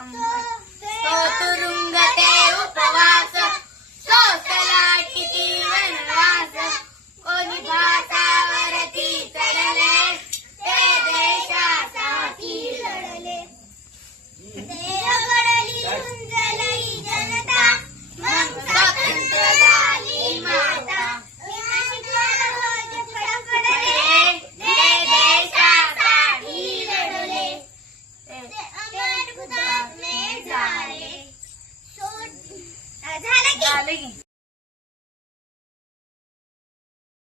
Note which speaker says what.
Speaker 1: Um,
Speaker 2: झालं की।